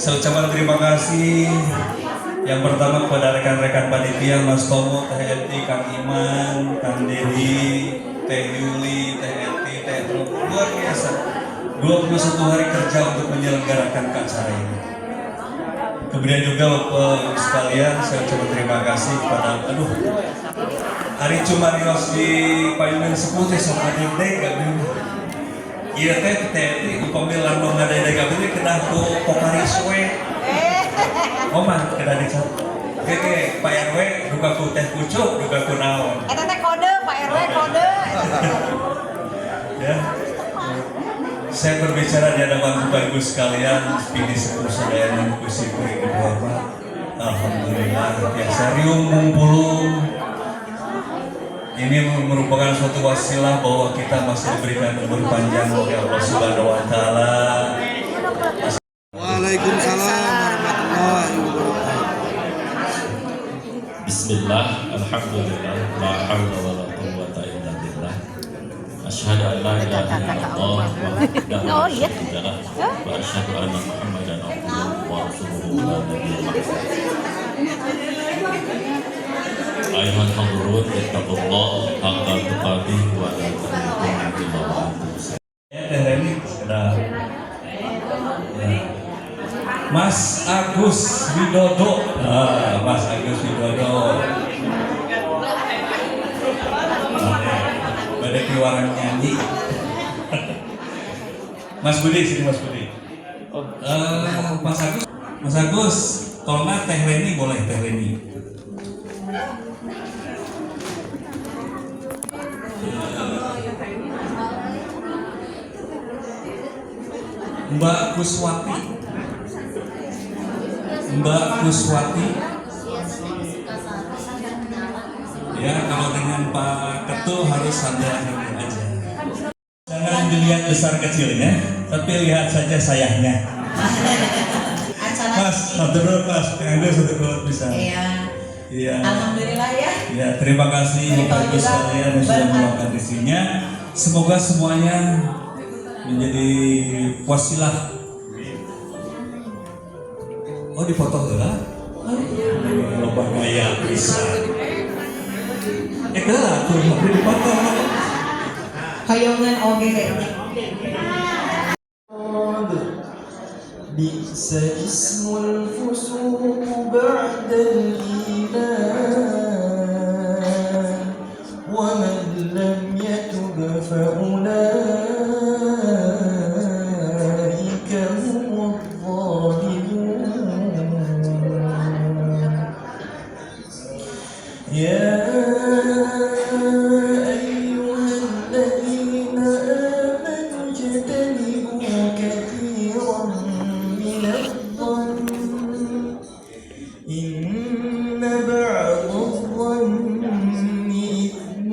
Saya ucapkan terima kasih yang pertama kepada rekan-rekan panitia, Mas Tomo, Teh Eti, Kang Iman, Kang Dedi, Teh Yuli, Teh Eti, Teh Rum. Luar biasa. 21 hari kerja untuk menyelenggarakan acara ini. Kemudian juga Bapak sekalian, saya ucapkan terima kasih kepada hari cuma rios di payungan seputih sama dek gak bingung. Iya teh pemilan mau ngadai dek gak bingung kena ku pokari suwe. Omah kena desa. Oke Pak RW duka ku teh pucuk duka ku naon. Eta teh kode Pak RW kode. Ya. Saya berbicara di hadapan Bapak Ibu sekalian, pilih sepuh saya yang bersyukur ibu bapak. Alhamdulillah, biasa riung mumpulung. Ini merupakan suatu wasilah bahwa kita masih diberikan umur panjang oleh Allah Subhanahu Wa Taala. Waalaikumsalam warahmatullahi wabarakatuh. Bismillah, alhamdulillah, la haula wala quwwata illa billah. Asyhadu an la ilaha illallah wahdahu la syarika lah wa asyhadu anna Muhammadan abduhu wa rasuluhu la nabiyya ba'dahu. Ayuhan hadirin ittaqullah haqqa tuqatih wa la tamutunna illa wa antum muslimun. Teh Reni sudah. Mas Agus Widodo. Mas Agus Widodo. Ada keluaran nyanyi. Mas Budi sini Mas Budi. Mas Agus, kalau nggak Teh Reni boleh Teh Reni. Mbak Kuswati. Mbak Kuswati. Ya, kalau dengan Pak Ketua harus santai-santai aja. Jangan dilihat besar kecilnya, tapi lihat saja sayangnya. Mas, satu Mas, Anda satu keluar bisa. Iya. Alhamdulillah ya. Ya, terima kasih Bapak Ibu sekalian yang sudah meluangkan isinya. Semoga semuanya menjadi wasilah. Oh, dipoto lah. Lupa gaya bisa. Lah, tuh mau dipoto. Hayongan oge. بئس اسم الفسوق بعد الإيمان ومن لم يتب فأولئك هم الظالمون يا أيها الذين آمنوا اجتنبوا كثيرا من الظن إن بعض الظن إثم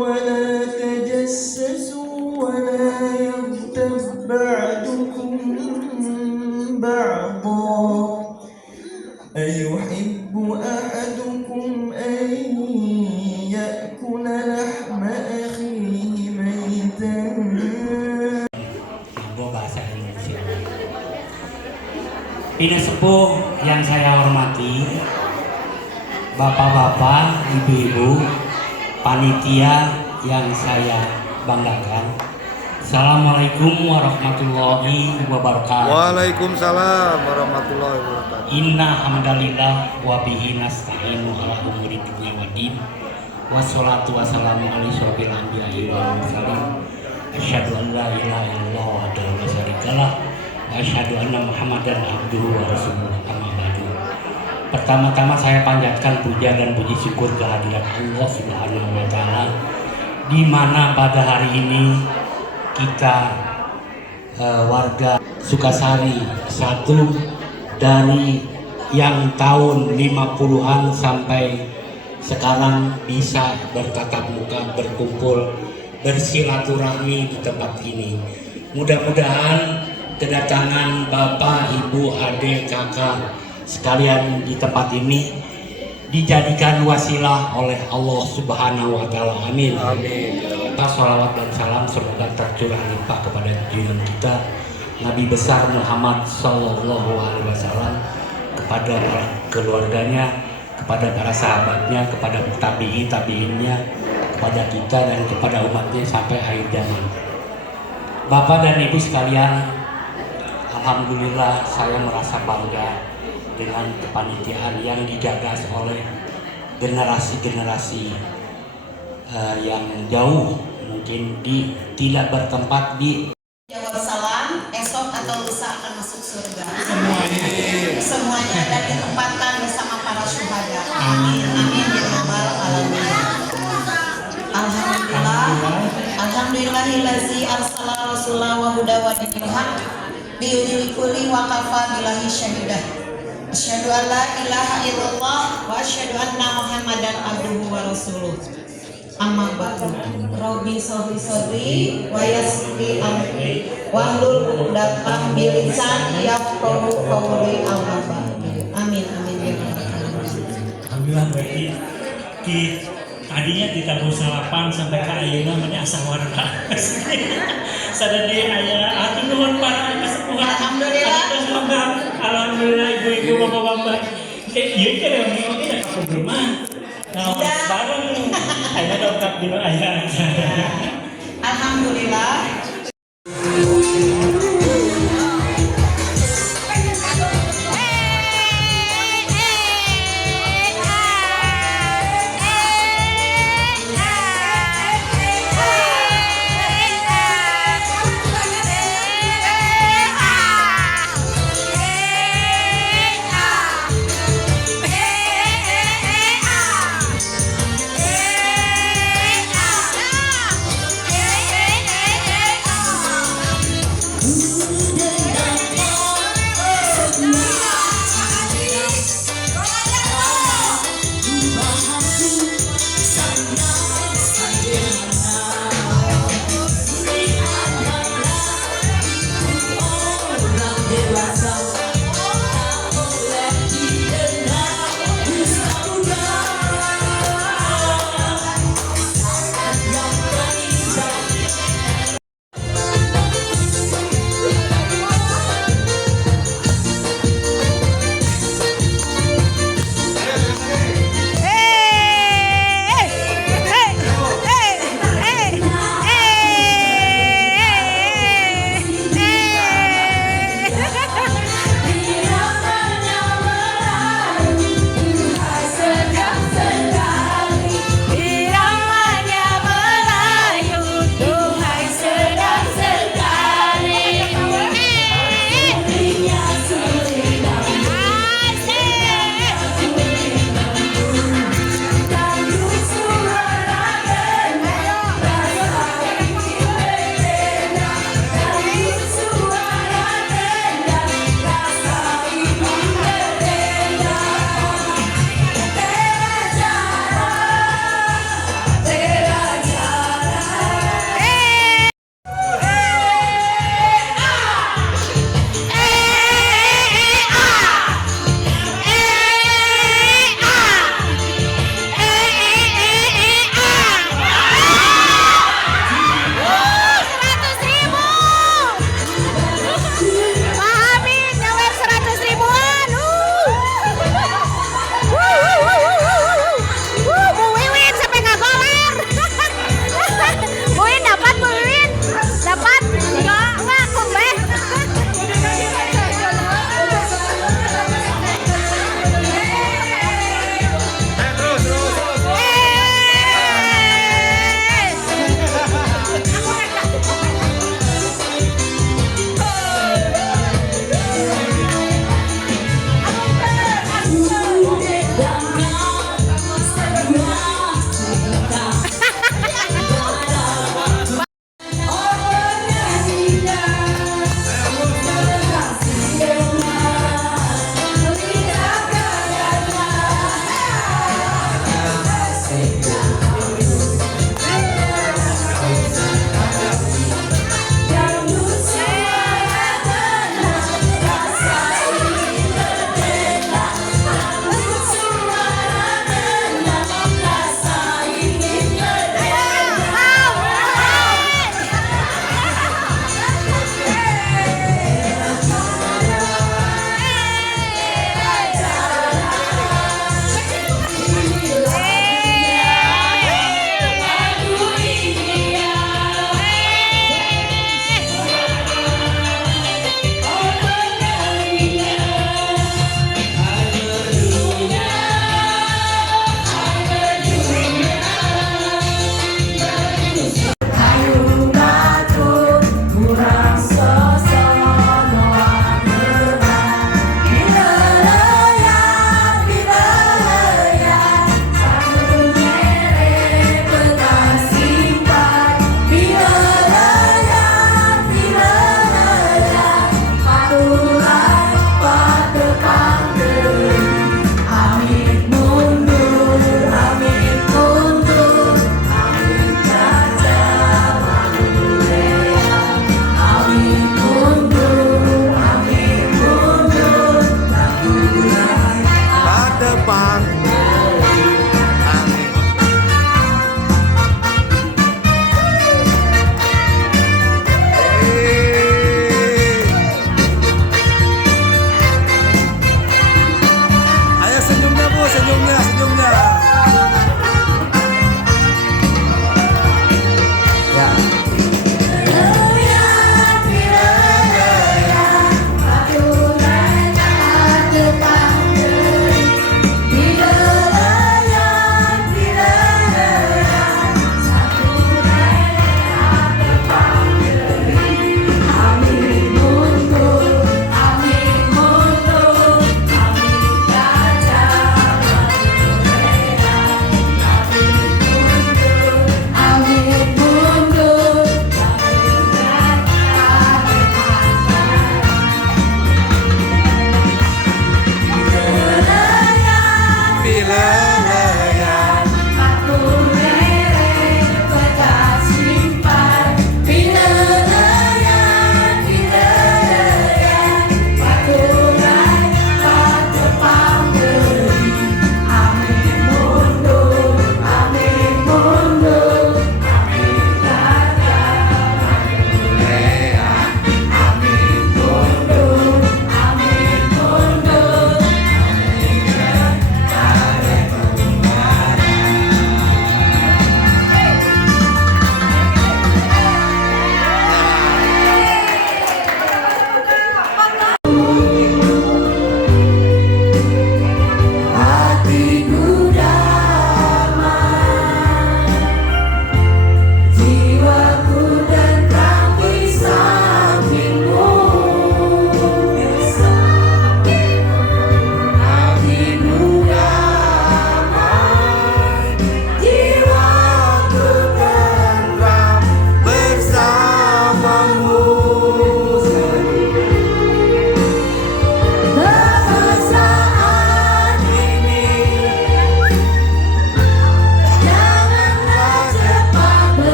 ولا تجسسوا ولا يغتب بعضكم بعضا أيحب أحدكم أن يأكل لحم أخيه ميتا. Bahasa Indonesia. Ini sepuh yang saya hormati, bapak-bapak, ibu-ibu, panitia yang saya banggakan. Assalamualaikum warahmatullahi wabarakatuh. Waalaikumsalam warahmatullahi wabarakatuh. Inna hamdalillah wa bihi nasta'inu ala umuri dunya waddin. Wassalatu wassalamu ala asyrofil anbiya'i wal mursalin. Asyhadu an la ilaha illallah wahdahu la syarikalah wa asyhadu anna Muhammadan abduhu wa rasuluhu amma ba'du. Pertama-tama saya panjatkan puja dan puji syukur kehadirat Allah Subhanahu wa taala di mana pada hari ini kita warga Sukasari satu dari yang tahun 50-an sampai sekarang bisa bertatap muka, berkumpul, bersilaturahmi di tempat ini. Mudah-mudahan kedatangan Bapak, Ibu, Adik, Kakak sekalian di tempat ini dijadikan wasilah oleh Allah Subhanahu wa taala. Amin. Amin. Salawat dan salam semoga tercurah limpah kepada junjungan kita Nabi besar Muhammad Sallallahu Alaihi Wasallam, kepada keluarganya, kepada para sahabatnya, kepada tabiinnya, kepada kita dan kepada umatnya sampai akhir zaman. Bapak dan Ibu sekalian, alhamdulillah saya merasa bangga dengan kepanitiaan yang digagas oleh generasi-generasi yang jauh, mungkin tidak bertempat di Jawab salam, esok atau lusa akan masuk surga. Semuanya. Semuanya dan ditempatkan bersama para syuhada. Amin. Amin ya rabbal alamin. Alhamdulillah. Alhamdulillahillazi arsala rasulahu wa huda wa dinil haq liyudhil kulli wa kafa billahi syahidah. Asyhadu an la ilaha illallah wa asyhadu anna Muhammadan abduhu wa rasuluh. Amma ba'du. Rabbi sholli wa yassir amri wahlul 'uqdatam min lisani yafqahu qawli. Amma ba'du. Amin amin ya rabbal alamin. Alhamdulillah berarti tadinya kita mau sarapan sampai ke ayeuna mana asa warga. Sadade aya atuh nuhun para kasepuhan. Alhamdulillah. Alhamdulillah ibu-ibu bapak-bapak. Ieu teh reuni oge da kapebreuman. Nah, bareng aya dongkap dulu aya. Alhamdulillah.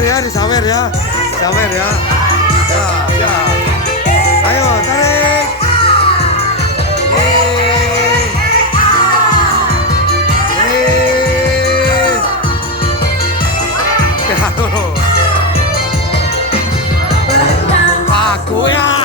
disawer ya. Sawer ya. Ya, ya. Ayo, tarik. Aku ya.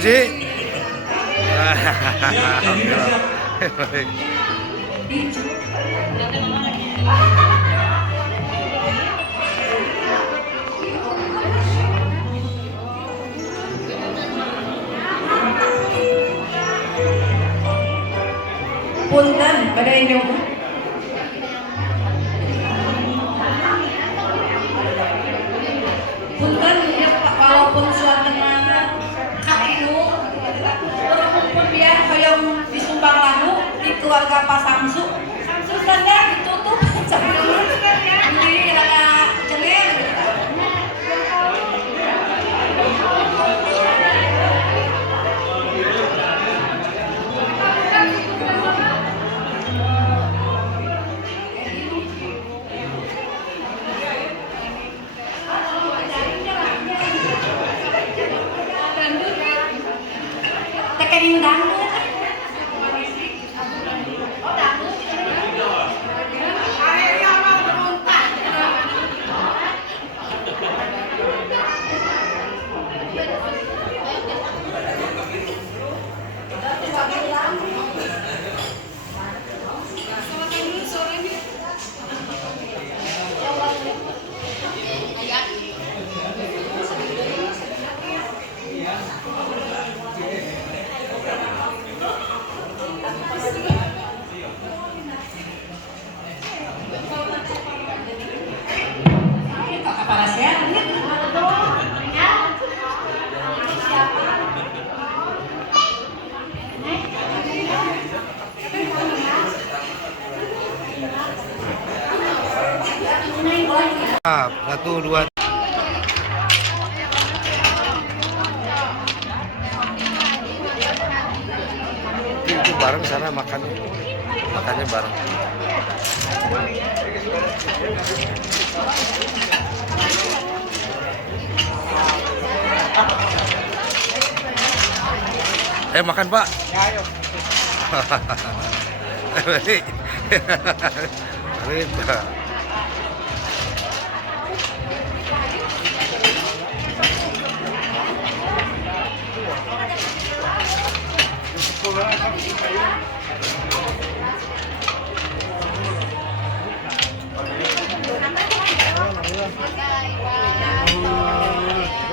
Oji. Siap, jadi siap. Punten pada indung. Punten ya Pak, walaupun suasana kaiu berkumpul biar hoyong disumbang lagu di keluarga Pak Samsu. Samsu saja ditutup sambil ini rada jelir. Tekening dangdut. Oh, dangdut. Satu, dua. Itu bareng sana makannya bareng. Makan Pak. Ya, ayo.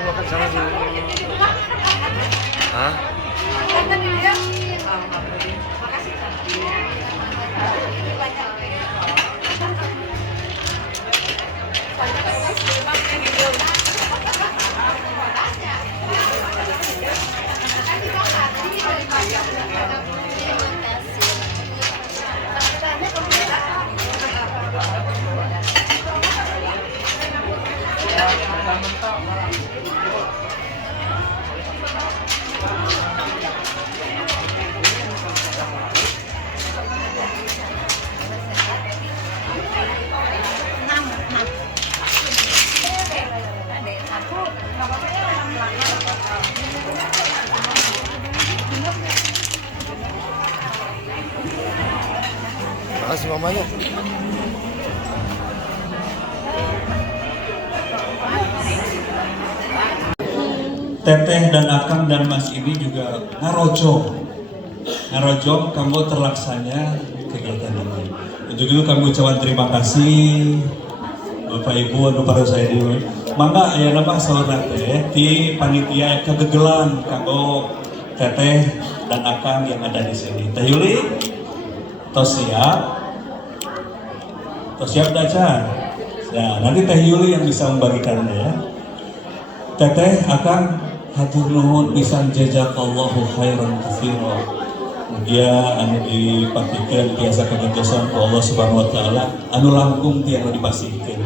Makan sana dulu. Hah? Makasih mamanya. Teteh dan Akang dan Mas ini juga ngarojo kamu terlaksanya kegiatan ini. Untuk itu kami ucapkan terima kasih Bapak Ibu anu para saya dulu. Mangga aya nama saudara teh di panitia kegegelan kanggo Teteh dan Akang yang ada di sini. Teh Yuli, tos siap daca. Nah, nanti Teh Yuli yang bisa membagikannya ya. Teteh Akang hatur nuhun pisan jazakallahu khairan katsira. Mugia anu dipatikeun tiasa kagentosan ku Allah Subhanahu wa taala anu langkung ti anu dipasihkeun.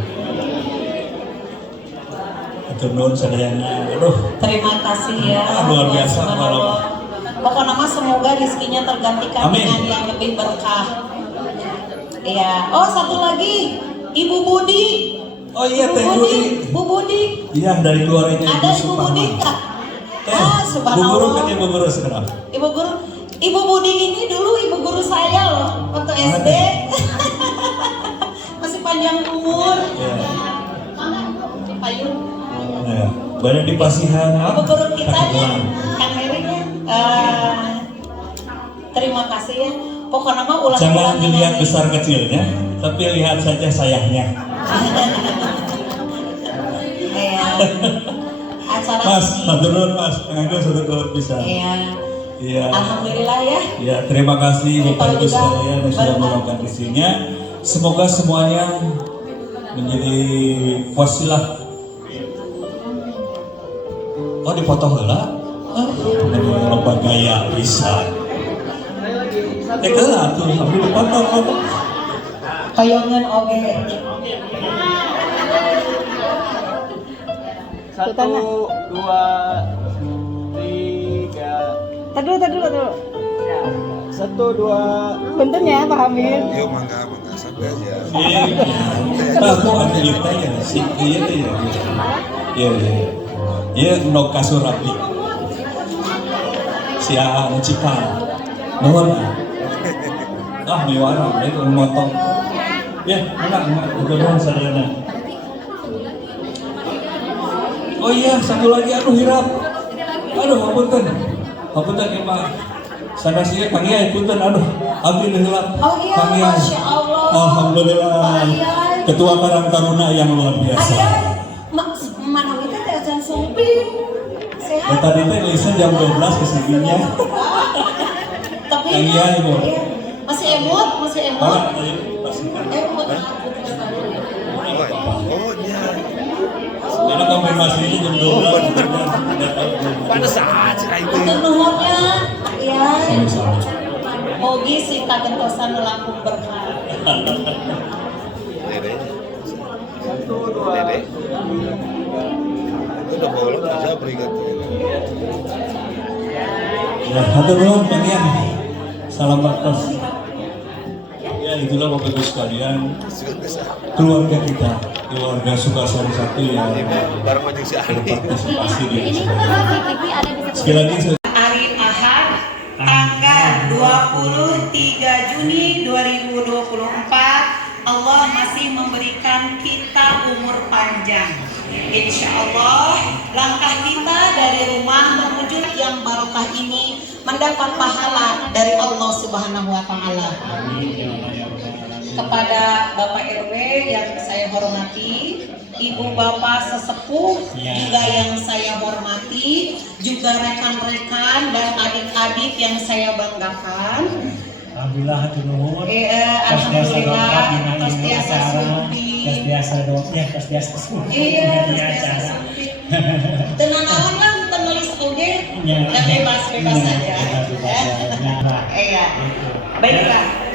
Hatur nuhun sadayana. Aduh, Terima kasih ya. Luar biasa kalau pokoknya mah semoga rezekinya tergantikan Amin. dengan yang lebih berkah. Iya. Oh, satu lagi, Ibu Budi. oh iya Teh Ibu Budi. Bu Budi. Iya dari keluarganya Ada Ibu Budi kak? Bu Guru kan subhanallah. Ibu Guru sekarang. Ibu Budi ini dulu ibu guru saya loh waktu SD. Masih panjang umur. Iya. Payung. Nah, banyak di Pasihan. Ibu guru kita nya, Kagegelan. Kang Herinya. Terima kasih ya. Pokoknya mah ulang Jangan dilihat besar kecilnya, tapi lihat saja sayangnya. Iya. Acara Mas, ini. satu dulu mas, nganggo satu dulu bisa. Iya. Iya. Alhamdulillah ya. Ya, terima kasih Bapak Ibu Juga sekalian yang sudah berkat. melakukan isinya. Semoga semuanya menjadi wasilah. Oh, dipoto heula? Loba gaya bisa. Heula tuh, sambil dipoto. Kayangan oge. Satu, dua, tiga. Tadu. Satu, dua. Punten ya Pak Hamid. Yuk mangga sampai aja. Tahu ada ditanya sih, iya tuh ya. Iya. Iya no kasurapi. Si A Cipan. Nuhun. Miwara, itu motong. Ya, enak, kebetulan sarjana. Oh iya, satu lagi, aduh hirap. Aduh, hapunten ya Pak. Sana sih Kang Yai, punten, aduh, abdi hirap. Oh iya, Kang Yai. Masya Allah. Alhamdulillah. Ketua Karang Taruna yang luar biasa. Mana kita teh acan sumping. Ya, Sehat. tadi teh Lisa jam 12 kesininya. Tapi Kang Yai, Bu. masih emot. Parah, ayo, Emot. Oh iya. Karena konfirmasinya jam 12. Pada saat itu. Untuk nuhunnya, ya. Sama-sama. Mogi si kagentosan langkung berkah. Dede. Dede. Itu udah bolong aja beringat. Ya, hatur nuhun Kang Yai. Salam baktos. Ya, itulah Bapak Ibu sekalian, keluarga kita, keluarga Sukasari 1 yang Bareng ojek si Ali. berpartisipasi di acara. Sekali lagi saya Hari Ahad tanggal 23 Juni 2024 Allah masih memberikan kita umur panjang. Insya Allah langkah kita dari rumah menuju yang barokah ini mendapat pahala dari Allah Subhanahu wa Ta'ala. Kepada Bapak RW yang saya hormati, Ibu Bapak sesepuh juga yang saya hormati, juga rekan-rekan dan adik-adik yang saya banggakan. Alhamdulillah hatur nuhun. Alhamdulillah atas biasa sumpi. Tas biasa sumpi. Iya, biasa sumpi. Tenanawan lah, tenulis oge, dan bebas-bebas saja. Iya, baiklah.